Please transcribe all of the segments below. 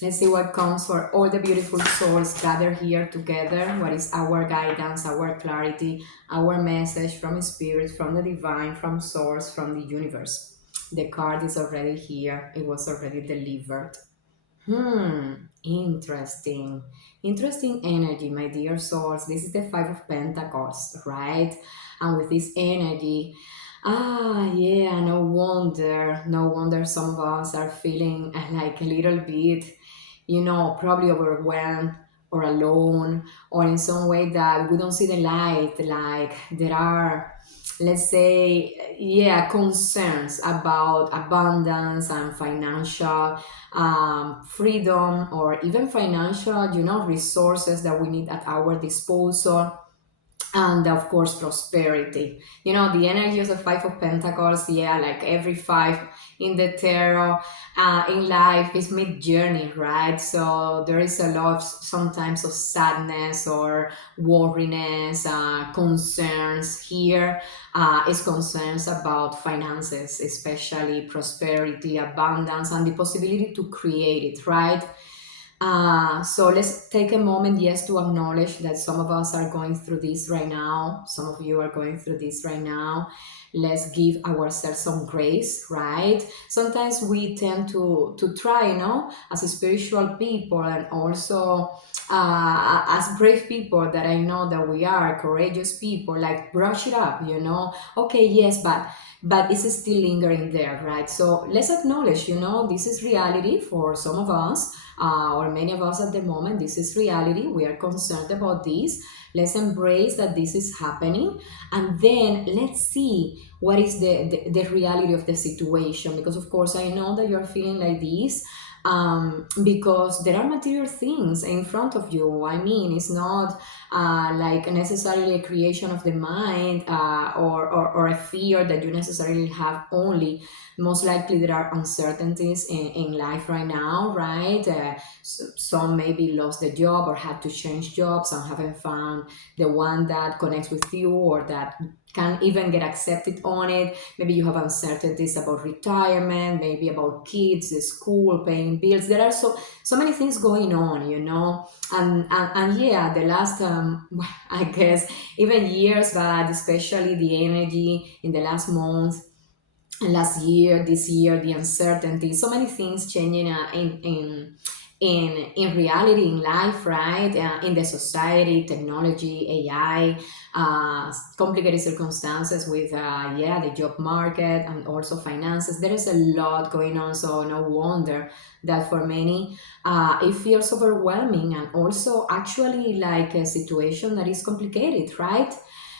Let's see what comes for all the beautiful souls gathered here together. What is our guidance, our clarity, our message from Spirit, from the divine, from Source, from the universe? The card is already here, it was already delivered. Interesting. Interesting energy, my dear souls. This is the Five of Pentacles, right? And with this energy, yeah, no wonder some of us are feeling like a little bit, probably overwhelmed or alone, or in some way that we don't see the light. Like there are, let's say, yeah, concerns about abundance and financial freedom, or even financial, resources that we need at our disposal, and of course prosperity. The energy of the Five of Pentacles, yeah, like every five in the tarot, in life is mid-journey, right? So there is a lot sometimes of sadness or worriness, concerns here. Is concerns about finances, especially prosperity, abundance, and the possibility to create it, right? So let's take a moment, yes, to acknowledge that some of us are going through this right now. Some of you are going through this right now. Let's give ourselves some grace, right? Sometimes we tend to try, as a spiritual people, and also as brave people that I know that we are, courageous people, like brush it up, Okay, yes, but it's still lingering there, right? So let's acknowledge, this is reality for some of us, or many of us at the moment. This is reality. We are concerned about this. Let's embrace that this is happening, and then let's see what is the reality of the situation. Because of course I know that you're feeling like this, because there are material things in front of you. I mean, it's not like necessarily a creation of the mind, or a fear that you necessarily have only. Most likely there are uncertainties in life right now, right? Some maybe lost the job or had to change jobs and haven't found the one that connects with you, or that can even get accepted on it. Maybe you have uncertainties about retirement, maybe about kids, the school, paying bills. There are so many things going on, and yeah, the last I guess even years, but especially the energy in the last month, last year, this year, the uncertainty, so many things changing, in reality, in life, right? In the society, technology, AI, complicated circumstances with, yeah, the job market, and also finances. There is a lot going on, so no wonder that for many, it feels overwhelming, and also actually like a situation that is complicated, right?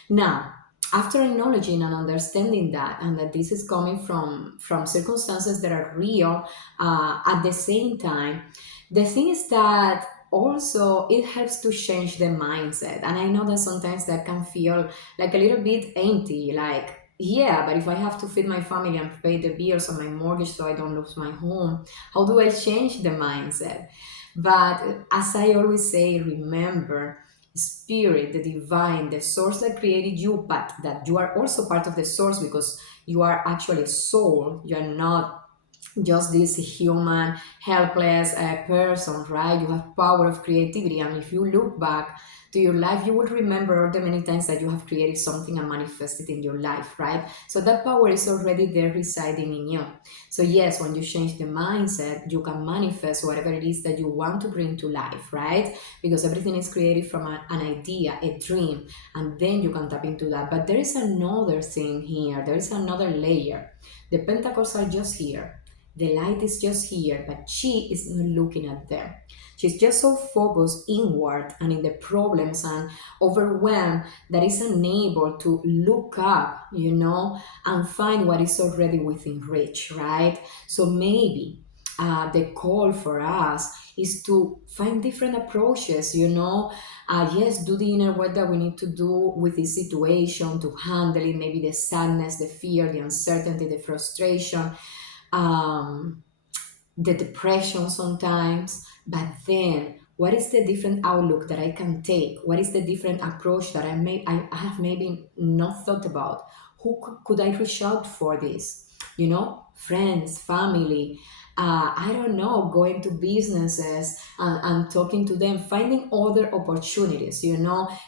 Now, after acknowledging and understanding that, and that this is coming from circumstances that are real, at the same time, the thing is that also it helps to change the mindset. And I know that sometimes that can feel like a little bit empty, like, yeah, but if I have to feed my family and pay the bills on my mortgage so I don't lose my home, how do I change the mindset? But as I always say, remember, spirit, the divine, the source that created you, but that you are also part of the source, because you are actually a soul. You are not just this human helpless person, right? You have power of creativity, and if you look back to your life, you will remember all the many times that you have created something and manifested in your life, right? So that power is already there residing in you. So yes, when you change the mindset, you can manifest whatever it is that you want to bring to life, right? Because everything is created from an idea, a dream, and then you can tap into that. But there is another thing here, there is another layer. The pentacles are just here, the light is just here, but she is not looking at them. She's just so focused inward and in the problems, and overwhelmed, that is unable to look up, and find what is already within reach, right? So maybe the call for us is to find different approaches, yes, do the inner work that we need to do with this situation to handle it, maybe the sadness, the fear, the uncertainty, the frustration, um, the depression sometimes. But then, what is the different outlook that I can take? What is the different approach that I have maybe not thought about? Who could I reach out for this? Friends, family, I don't know, going to businesses and talking to them, finding other opportunities.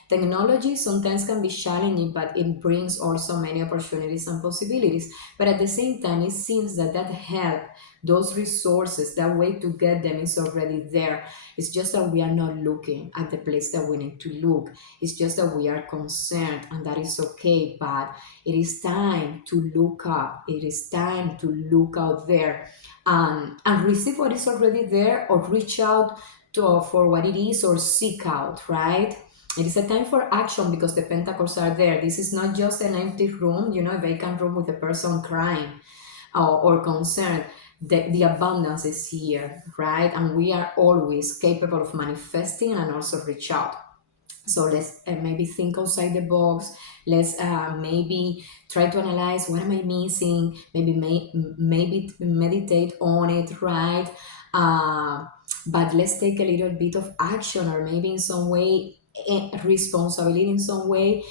Technology sometimes can be challenging, but it brings also many opportunities and possibilities. But at the same time, it seems that help, those resources, that way to get them is already there. It's just that we are not looking at the place that we need to look. It's just that we are concerned, and that is okay. But it is time to look up. It is time to look out there, and receive what is already there, or reach out for what it is, or seek out, right? It is a time for action because the pentacles are there. This is not just an empty room, a vacant room with a person crying or concerned. The abundance is here, right? And we are always capable of manifesting and also reach out. So let's maybe think outside the box. Let's maybe try to analyze, what am I missing? Maybe meditate on it, right? Uh, but let's take a little bit of action, or maybe in some way, responsibility in some way.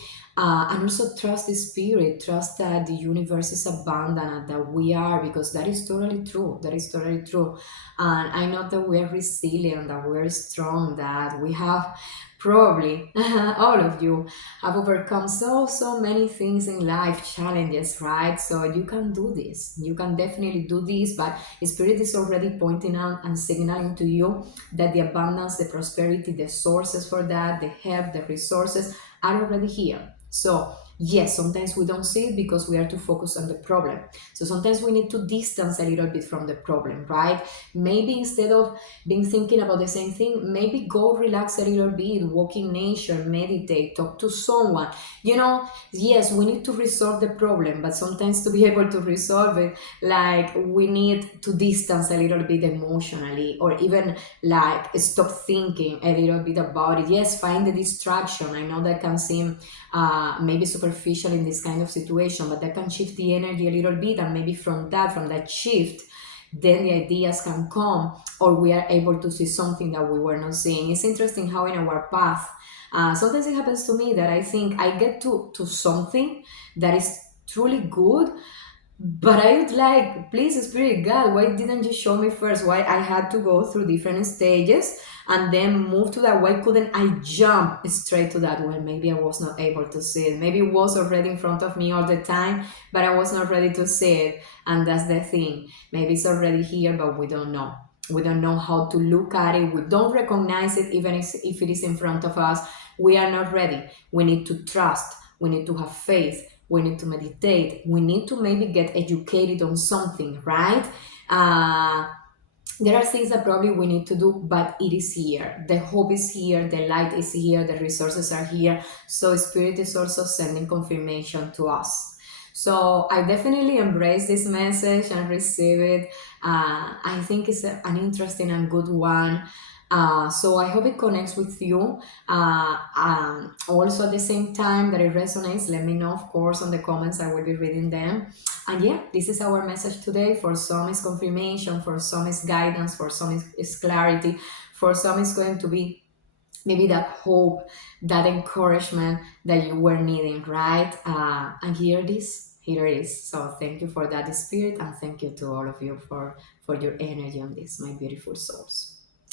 And also trust the spirit, trust that the universe is abundant and that we are, because that is totally true. That is totally true. And I know that we're resilient, that we're strong, that we have probably all of you have overcome so many things in life, challenges, right? So you can do this. You can definitely do this, but spirit is already pointing out and signaling to you that the abundance, the prosperity, the sources for that, the help, the resources are already here. So yes, sometimes we don't see it because we are too focused on the problem. So sometimes we need to distance a little bit from the problem, right? Maybe instead of being thinking about the same thing, maybe go relax a little bit, walk in nature, meditate, talk to someone. Yes, we need to resolve the problem, but sometimes to be able to resolve it, like, we need to distance a little bit emotionally, or even like stop thinking a little bit about it. Yes, find the distraction. I know that can seem maybe superficial in this kind of situation, but that can shift the energy a little bit, and maybe from that shift, then the ideas can come, or we are able to see something that we were not seeing. It's interesting how in our path, sometimes it happens to me that I think I get to something that is truly good, but I would like, please, Spirit God, why didn't you show me first? Why I had to go through different stages and then move to that? Why couldn't I jump straight to that? Well, maybe I was not able to see it. Maybe it was already in front of me all the time, but I was not ready to see it. And that's the thing. Maybe it's already here, but we don't know. We don't know how to look at it. We don't recognize it, even if it is in front of us. We are not ready. We need to trust. We need to have faith. We need to meditate. We need to maybe get educated on something, right? Uh, there are things that probably we need to do, but it is here. The hope is here, the light is here, the resources are here. So Spirit is also sending confirmation to us. So I definitely embrace this message and receive it. I think it's an interesting and good one. So I hope it connects with you. Also, at the same time that it resonates, let me know, of course, on the comments. I will be reading them. And yeah, this is our message today. For some is confirmation, for some is guidance, for some is clarity, for some is going to be maybe that hope, that encouragement that you were needing, right? And here it is. So thank you for that, Spirit, and thank you to all of you for your energy on this, my beautiful souls.